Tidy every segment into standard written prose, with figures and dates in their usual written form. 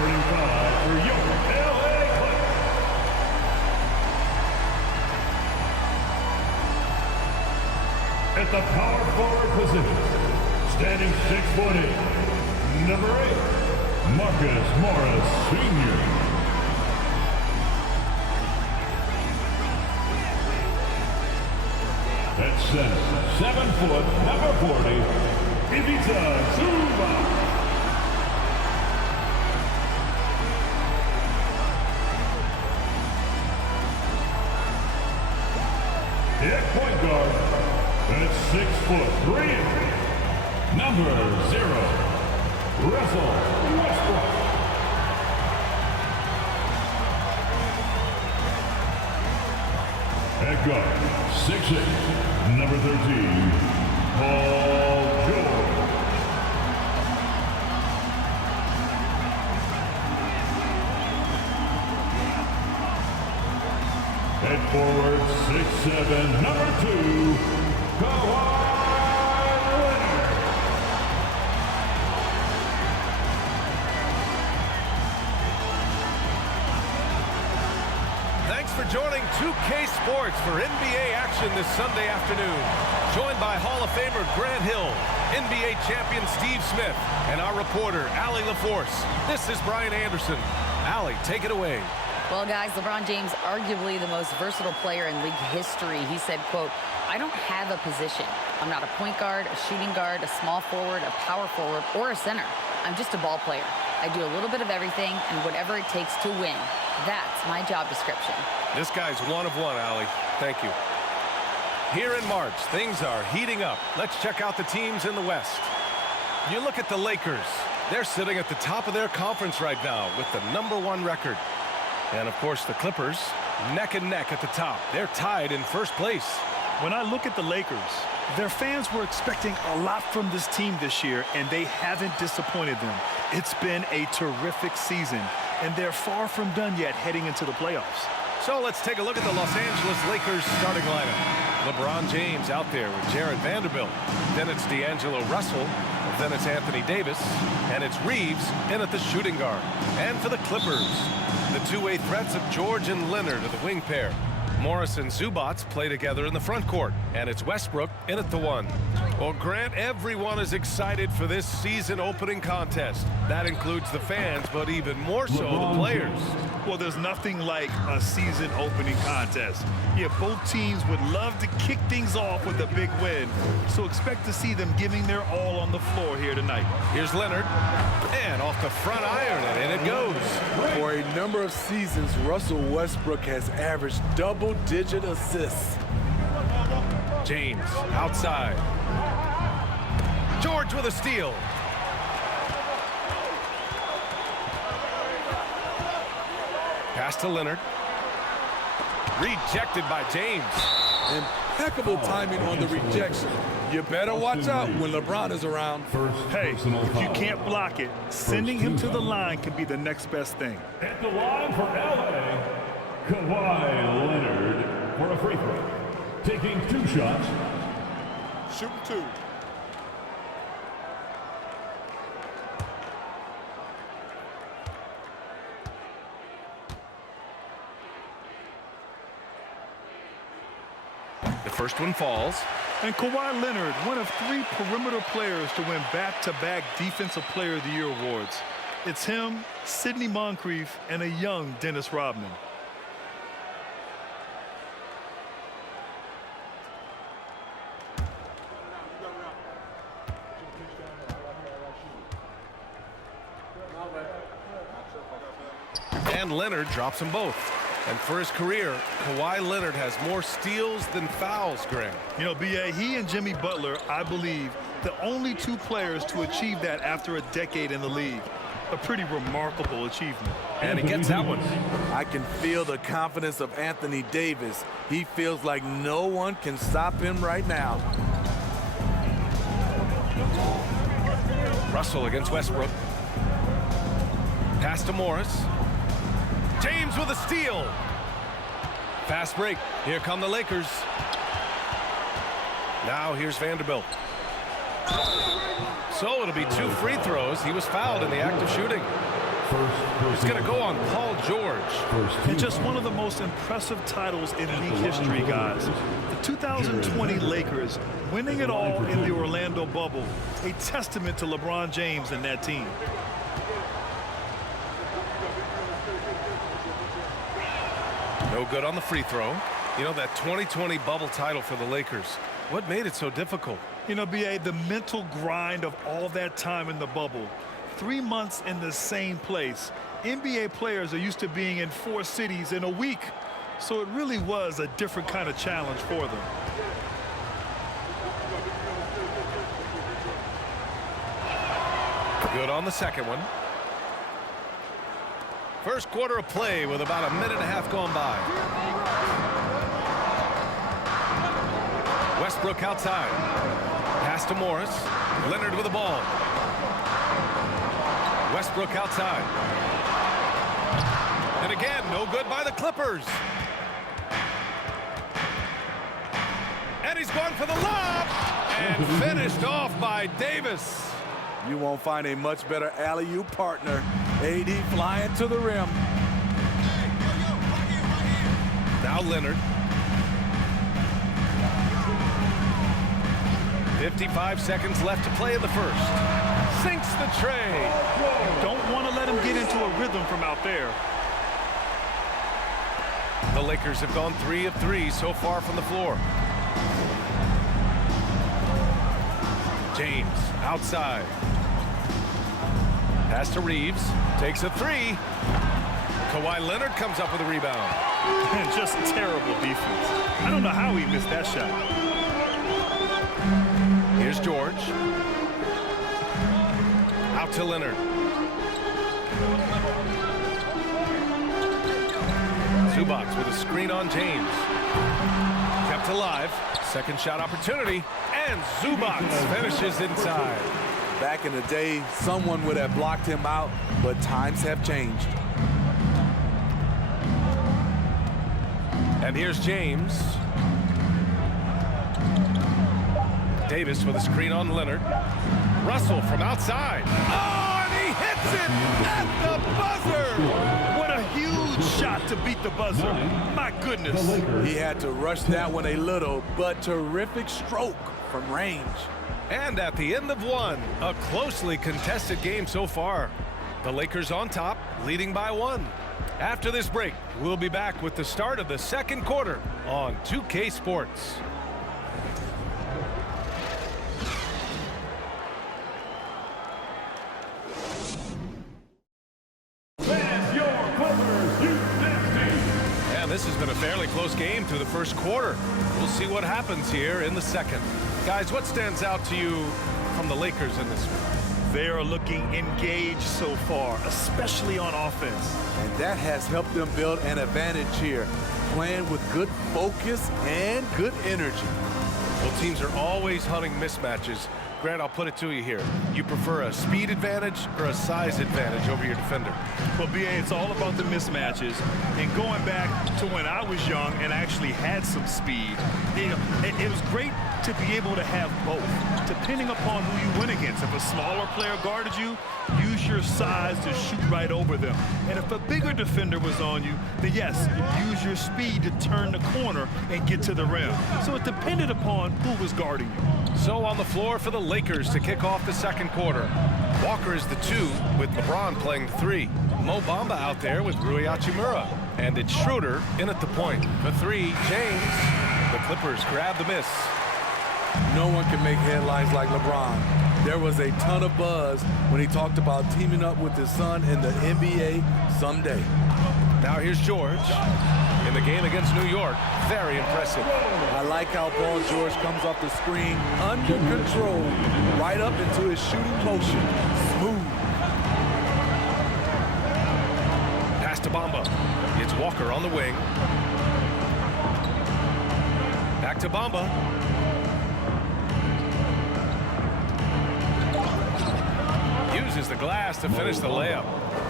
starting five for your LA Clippers. At the power forward position, standing 6'8", number 8, Marcus Morris Sr. At center, 7 foot, number 40, Ivica Zubac. At point guard, at 6'3", number 0, Russell Westbrook. At guard, 6'8", number 13, Paul George. At forward, 6'7", number 2, Kawhi Leonard. Thanks for joining 2K Sports for NBA action this Sunday afternoon. Joined by Hall of Famer Grant Hill, NBA champion Steve Smith, and our reporter, Allie LaForce. This is Brian Anderson. Allie, take it away. Well, guys, LeBron James, arguably the most versatile player in league history. He said, quote, "I don't have a position. I'm not a point guard, a shooting guard, a small forward, a power forward, or a center. I'm just a ball player. I do a little bit of everything and whatever it takes to win. That's my job description." This guy's one of one, Allie. Thank you. Here in March, things are heating up. Let's check out the teams in the West. You look at the Lakers. They're sitting at the top of their conference right now with the #1 record. And, of course, the Clippers, neck and neck at the top. They're tied in first place. When I look at the Lakers, their fans were expecting a lot from this team this year, and they haven't disappointed them. It's been a terrific season, and they're far from done yet heading into the playoffs. So let's take a look at the Los Angeles Lakers starting lineup. LeBron James out there with Jared Vanderbilt. Then it's D'Angelo Russell. Then it's Anthony Davis. And it's Reeves in at the shooting guard. And for the Clippers, the two-way threats of George and Leonard are the wing pair. Morris and Zubac play together in the front court. And it's Westbrook in at the 1. Well, Grant, everyone is excited for this season opening contest. That includes the fans, but even more so the players. Well, there's nothing like a season opening contest. Yeah, both teams would love to kick things off with a big win, so expect to see them giving their all on the floor here tonight. Here's Leonard, and off the front iron, and in it goes. For a number of seasons, Russell Westbrook has averaged double-digit assists. James outside. George with a steal. Pass to Leonard. Rejected by James. Impeccable timing on the rejection. You better watch out when LeBron is around. Hey, if you can't block it, sending him to the line can be the next best thing. At the line for LA, Kawhi Leonard for a free throw. Taking 2 shots. Shooting 2. The first one falls. And Kawhi Leonard, one of 3 perimeter players to win back-to-back Defensive Player of the Year awards. It's him, Sidney Moncrief, and a young Dennis Rodman. And Leonard drops them both. And for his career, Kawhi Leonard has more steals than fouls, Graham. You know, B.A., he and Jimmy Butler, I believe, the only 2 players to achieve that after a decade in the league. A pretty remarkable achievement. And he gets that one. I can feel the confidence of Anthony Davis. He feels like no one can stop him right now. Russell against Westbrook. Pass to Morris. James with a steal. Fast break. Here come the Lakers. Now here's Vanderbilt. So it'll be 2 free throws. He was fouled in the act of shooting. It's going to go on Paul George. And just one of the most impressive titles in league history, guys. The 2020 Lakers winning it all in the Orlando bubble. A testament to LeBron James and that team. No good on the free throw. You know, that 2020 bubble title for the Lakers, what made it so difficult? You know, B.A., the mental grind of all that time in the bubble. 3 months in the same place. NBA players are used to being in 4 cities in a week. So it really was a different kind of challenge for them. Good on the second one. First quarter of play with about a minute and a half gone by. Westbrook outside. Pass to Morris. Leonard with the ball. Westbrook outside. And again, no good by the Clippers. And he's going for the lob. And finished off by Davis. You won't find a much better alley-oop partner. AD flying to the rim. Now Leonard. 55 seconds left to play in the first. Sinks the tray. Don't want to let him get into a rhythm from out there. The Lakers have gone 3 of 3 so far from the floor. James outside. Pass to Reeves. Takes a 3. Kawhi Leonard comes up with a rebound. And just terrible defense. I don't know how he missed that shot. Here's George. Out to Leonard. Zubac with a screen on James. Kept alive. Second shot opportunity. And Zubac finishes inside. Back in the day, someone would have blocked him out, but times have changed. And here's James. Davis with a screen on Leonard. Russell from outside. Oh, and he hits it at the buzzer. What a huge shot to beat the buzzer. My goodness. He had to rush that one a little, but terrific stroke from range. And at the end of one, a closely contested game so far. The Lakers on top, leading by 1. After this break, we'll be back with the start of the second quarter on 2K Sports. And this has been a fairly close game through the first quarter. We'll see what happens here in the second. Guys, what stands out to you from the Lakers in this one? They are looking engaged so far, especially on offense. And that has helped them build an advantage here, playing with good focus and good energy. Well, teams are always hunting mismatches. Grant, I'll put it to you here. You prefer a speed advantage or a size advantage over your defender? Well, B.A., it's all about the mismatches. And going back to when I was young and actually had some speed, it was great to be able to have both, depending upon who you went against. If a smaller player guarded you, use your size to shoot right over them. And if a bigger defender was on you, then yes, use your speed to turn the corner and get to the rim. So it depended upon who was guarding you. So on the floor for the Lakers to kick off the second quarter. Walker is the 2 with LeBron playing the 3. Mo Bamba out there with Rui Hachimura. And it's Schroeder in at the point. The 3, James. The Clippers grab the miss. No one can make headlines like LeBron. There was a ton of buzz when he talked about teaming up with his son in the NBA someday. Now here's George in the game against New York. Very impressive. I like how Paul George comes off the screen under control, right up into his shooting motion. Smooth. Pass to Bamba. It's Walker on the wing. Back to Bamba. Uses the glass to finish the layup.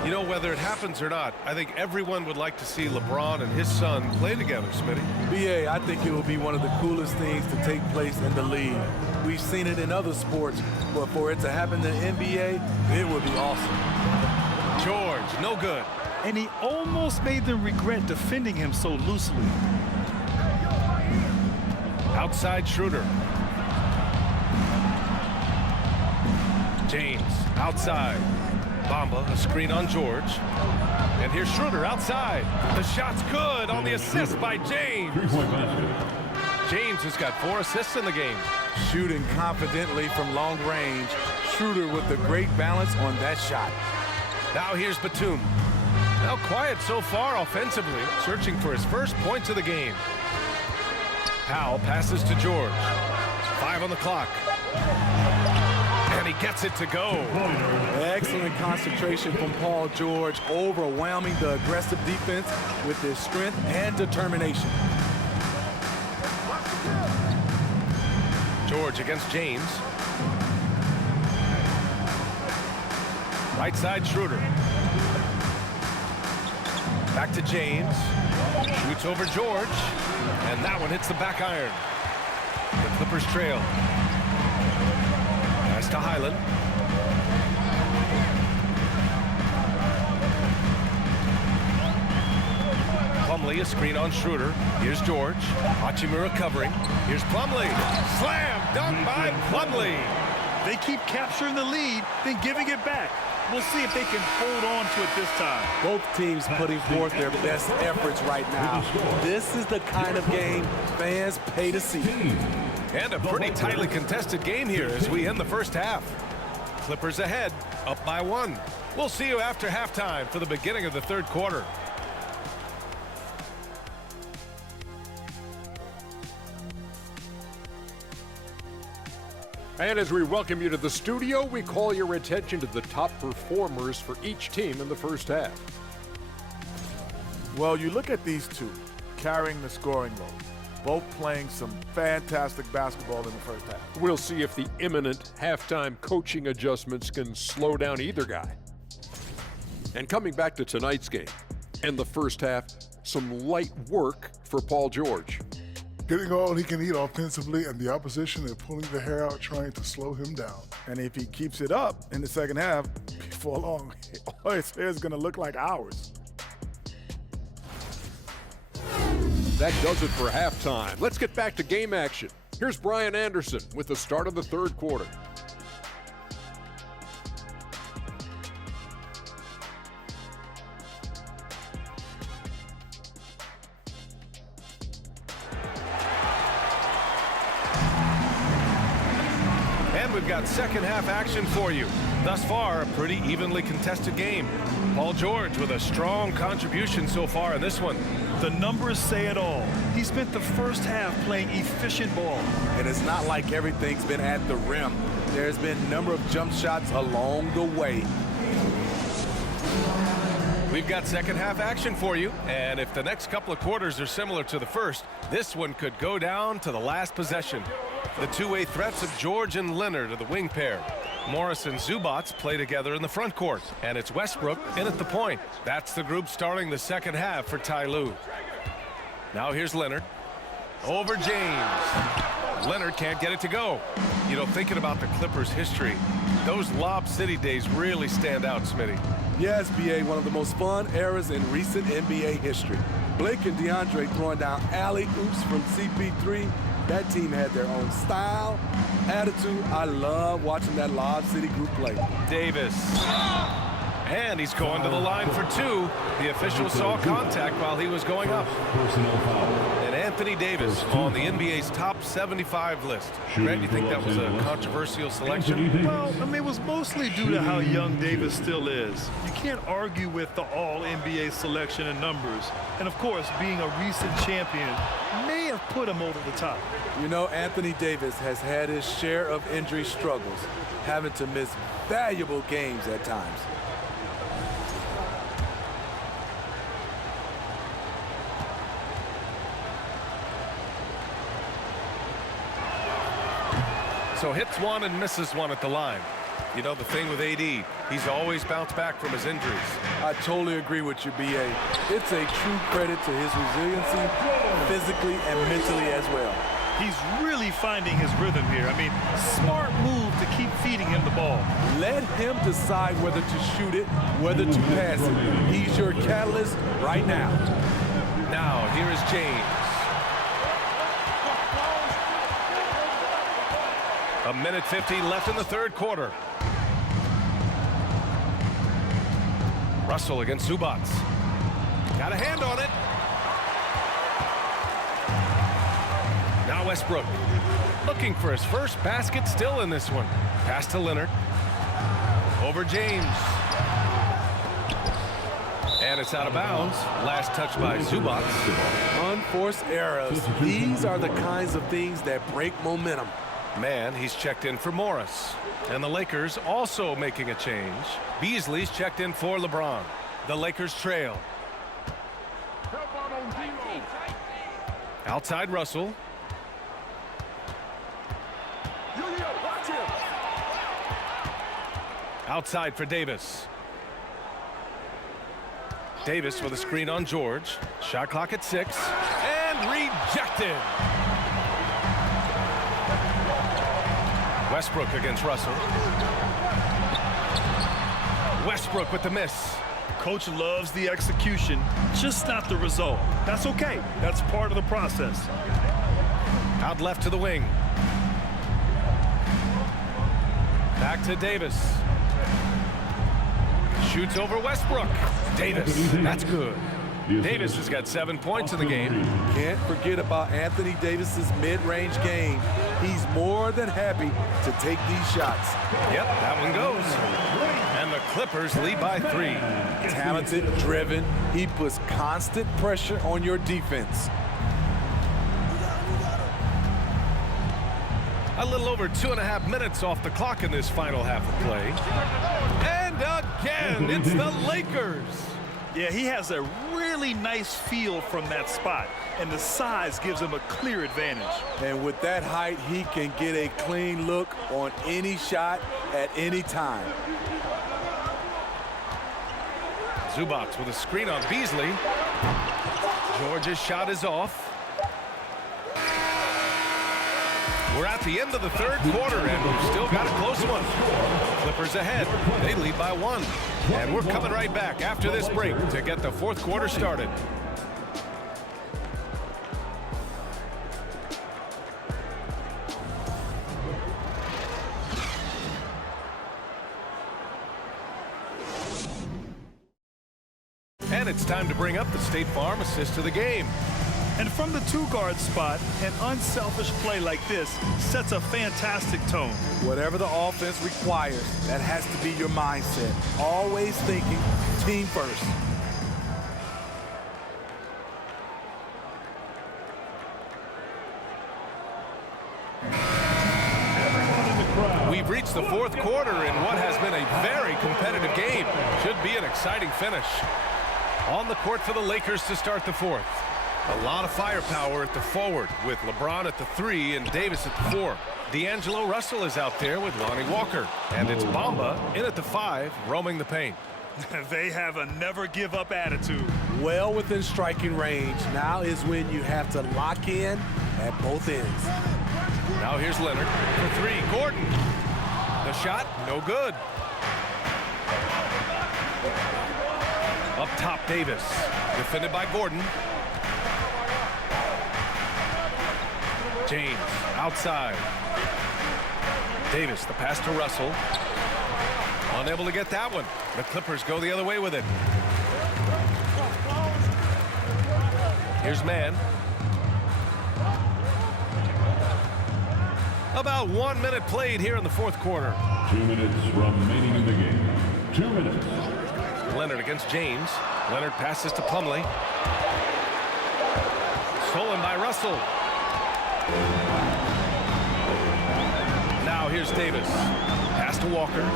You know, whether it happens or not, I think everyone would like to see LeBron and his son play together, Smitty. B.A., I think it will be one of the coolest things to take place in the league. We've seen it in other sports, but for it to happen in the NBA, it would be awesome. George, no good. And he almost made them regret defending him so loosely. Outside Schroeder. James, outside. Bamba, a screen on George. And here's Schroeder outside. The shot's good on the assist by James. Three-point basket. James has got 4 assists in the game. Shooting confidently from long range. Schroeder with the great balance on that shot. Now here's Batum. Now quiet so far offensively, searching for his first points of the game. Powell passes to George. 5 on the clock. And he gets it to go. Excellent concentration from Paul George, overwhelming the aggressive defense with his strength and determination. George against James. Right side Schroeder. Back to James. Shoots over George. And that one hits the back iron. The Clippers trail. Pass to Highland. Plumlee, a screen on Schroeder. Here's George. Hachimura covering. Here's Plumlee. Slam dunk by Plumlee. They keep capturing the lead, then giving it back. We'll see if they can hold on to it this time. Both teams putting forth their best efforts right now. This is the kind of game fans pay to see. And a pretty tightly contested game here as we end the first half. Clippers ahead, up by 1. We'll see you after halftime for the beginning of the third quarter. And as we welcome you to the studio, we call your attention to the top performers for each team in the first half. Well, you look at these two carrying the scoring load, both playing some fantastic basketball in the first half. We'll see if the imminent halftime coaching adjustments can slow down either guy. And coming back to tonight's game, in the first half, some light work for Paul George. Getting all he can eat offensively, and the opposition is pulling the hair out trying to slow him down. And if he keeps it up in the second half, before long, all his hair is going to look like ours. That does it for halftime. Let's get back to game action. Here's Brian Anderson with the start of the third quarter. And we've got second half action for you. Thus far, a pretty evenly contested game. Paul George with a strong contribution so far in this one. The numbers say it all. He spent the first half playing efficient ball. And it's not like everything's been at the rim. There's been a number of jump shots along the way. We've got second half action for you, and if the next couple of quarters are similar to the first, this one could go down to the last possession. The two-way threats of George and Leonard are the wing pair. Morris and Zubats play together in the front court, and it's Westbrook in at the point. That's the group starting the second half for Ty Lue. Now here's Leonard. Over James. Leonard can't get it to go. You know, thinking about the Clippers' history, those Lob City days really stand out, Smitty. Yes, BA, one of the most fun eras in recent NBA history. Blake and DeAndre throwing down alley-oops from CP3. That team had their own style, attitude. I love watching that Lob City group play. Davis. And he's going to the line for 2. The official saw contact while he was going up. Personal foul. And Anthony Davis on the NBA's top 75 list. Grant, you think that was a controversial selection? Well, I mean, it was mostly due to how young Davis still is. You can't argue with the all-NBA selection and numbers. And, of course, being a recent champion may have put him over the top. You know, Anthony Davis has had his share of injury struggles, having to miss valuable games at times. So hits one and misses one at the line. You know, the thing with AD, he's always bounced back from his injuries. I totally agree with you, BA. It's a true credit to his resiliency, physically and mentally as well. He's really finding his rhythm here. I mean, smart move to keep feeding him the ball. Let him decide whether to shoot it, whether to pass it. He's your catalyst right now. Now, here is James. A minute 50 left in the third quarter. Russell against Zubats. Got a hand on it. Now Westbrook looking for his first basket, still in this one. Pass to Leonard. Over James. And it's out of bounds. Last touch by Zubats. Unforced errors. These are the kinds of things that break momentum. Man, he's checked in for Morris. And the Lakers also making a change. Beasley's checked in for LeBron. The Lakers trail. Outside Russell. Outside for Davis. Davis with a screen on George. Shot clock at 6. And rejected. Westbrook against Russell. Westbrook with the miss. Coach loves the execution, just not the result. That's okay. That's part of the process. Out left to the wing. Back to Davis. Shoots over Westbrook. Davis, that's good. Davis has got 7 points in the game. Can't forget about Anthony Davis's mid-range game. He's more than happy to take these shots. Yep, that one goes. And the Clippers lead by 3. Talented, driven. He puts constant pressure on your defense. A little over 2.5 minutes off the clock in this final half of play. And again, it's the Lakers. Yeah, he has a really nice feel from that spot, and the size gives him a clear advantage. And with that height, he can get a clean look on any shot at any time. Zubats with a screen on Beasley. George's shot is off. We're at the end of the third quarter, and we've still got a close one. Clippers ahead. They lead by 1. And we're coming right back after this break to get the fourth quarter started. And it's time to bring up the State Farm assist of the game. And from the 2-guard spot, an unselfish play like this sets a fantastic tone. Whatever the offense requires, that has to be your mindset. Always thinking team first. We've reached the fourth quarter in what has been a very competitive game. Should be an exciting finish. On the court for the Lakers to start the fourth. A lot of firepower at the forward with LeBron at the 3 and Davis at the 4. D'Angelo Russell is out there with Lonnie Walker. And it's Bamba in at the 5, roaming the paint. They have a never-give-up attitude. Well within striking range. Now is when you have to lock in at both ends. Now here's Leonard for 3. Gordon. The shot, no good. Up top, Davis. Defended by Gordon. James outside. Davis, the pass to Russell. Unable to get that one. The Clippers go the other way with it. Here's Mann. About 1 minute played here in the fourth quarter. 2 minutes remaining in the game. 2 minutes. Leonard against James. Leonard passes to Plumlee. Stolen by Russell. Now here's Davis. Pass to Walker.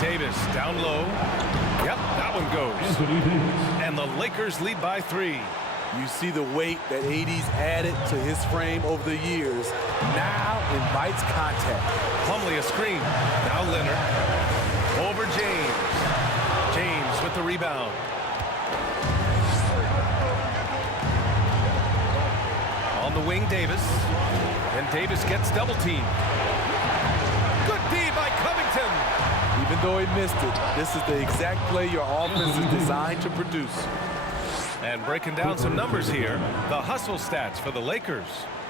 Davis down low. Yep, that one goes. And the Lakers lead by 3. You see the weight that AD's added to his frame over the years. Now invites contact. Plumlee a screen. Now Leonard. Over James. James with the rebound. wing, Davis. And Davis gets double teamed. Good D by Covington. Even though he missed it, this is the exact play your offense is designed to produce. And breaking down some numbers here, the hustle stats for the Lakers.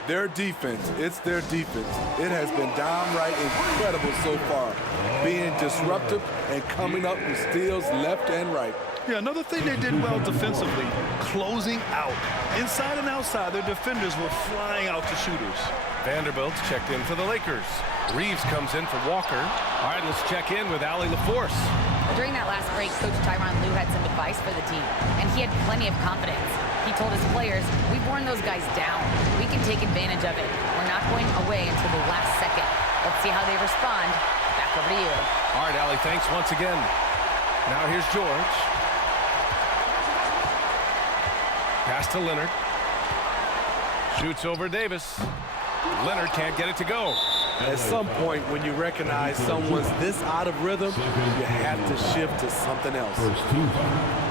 Their defense, it's their defense. It has been downright incredible so far, being disruptive and coming up with steals left and right. Yeah, another thing they did well defensively, closing out. Inside and outside, their defenders were flying out to shooters. Vanderbilt's checked in for the Lakers. Reeves comes in for Walker. All right, let's check in with Allie LaForce. During that last break, Coach Tyronn Lue had some advice for the team, and he had plenty of confidence. He told his players, we've worn those guys down. We can take advantage of it. We're not going away until the last second. Let's see how they respond. Back over to you. All right, Allie, thanks once again. Now here's George. Pass to Leonard. Shoots over Davis. Leonard can't get it to go. At some point, when you recognize someone's this out of rhythm, you have to shift to something else. First team foul.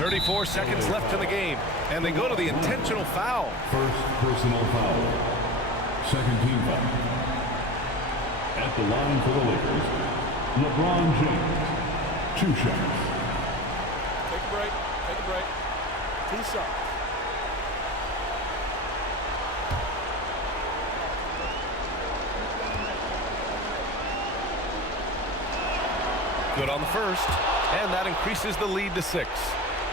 34 seconds left in the game, and they go to the intentional foul. First personal foul. Second team foul. At the line for the Lakers, LeBron James. 2 shots. Take a break. Take a break. 2 shots. Good on the first, and that increases the lead to 6.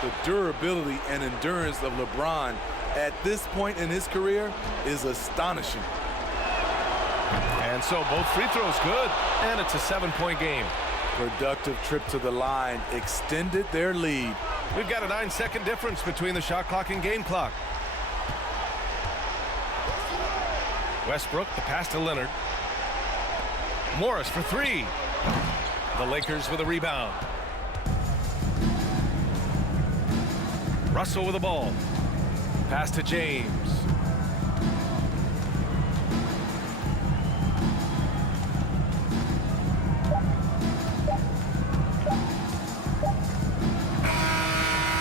The durability and endurance of LeBron at this point in his career is astonishing. And so both free throws good, and it's a 7-point game. Productive trip to the line extended their lead. We've got a 9-second difference between the shot clock and game clock. Westbrook, the pass to Leonard. Morris for 3. The Lakers with a rebound. Russell with the ball. Pass to James.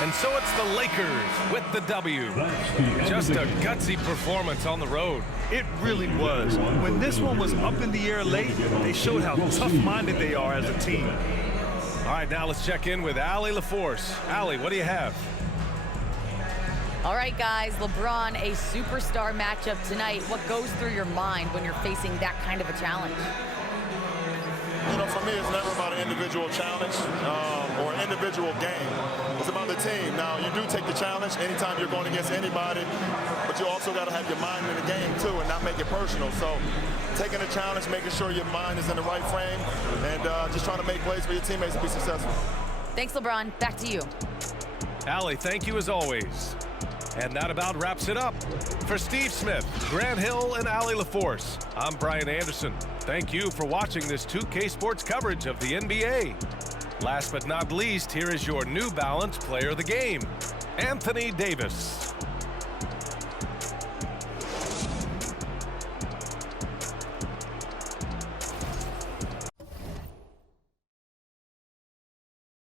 And so it's the Lakers with the W. Just a gutsy performance on the road. It really was. When this one was up in the air late, they showed how tough-minded they are as a team. All right, now let's check in with Allie LaForce. Allie, what do you have? All right, guys, LeBron, a superstar matchup tonight. What goes through your mind when you're facing that kind of a challenge? You know, for me, it's never about an individual challenge or an individual game. It's about the team. Now, you do take the challenge anytime you're going against anybody, but you also got to have your mind in the game, too, and not make it personal. So taking the challenge, making sure your mind is in the right frame, and just trying to make plays for your teammates to be successful. Thanks, LeBron. Back to you. Allie, thank you as always. And that about wraps it up. For Steve Smith, Grant Hill, and Allie LaForce, I'm Brian Anderson. Thank you for watching this 2K Sports coverage of the NBA. Last but not least, here is your New Balance player of the game, Anthony Davis.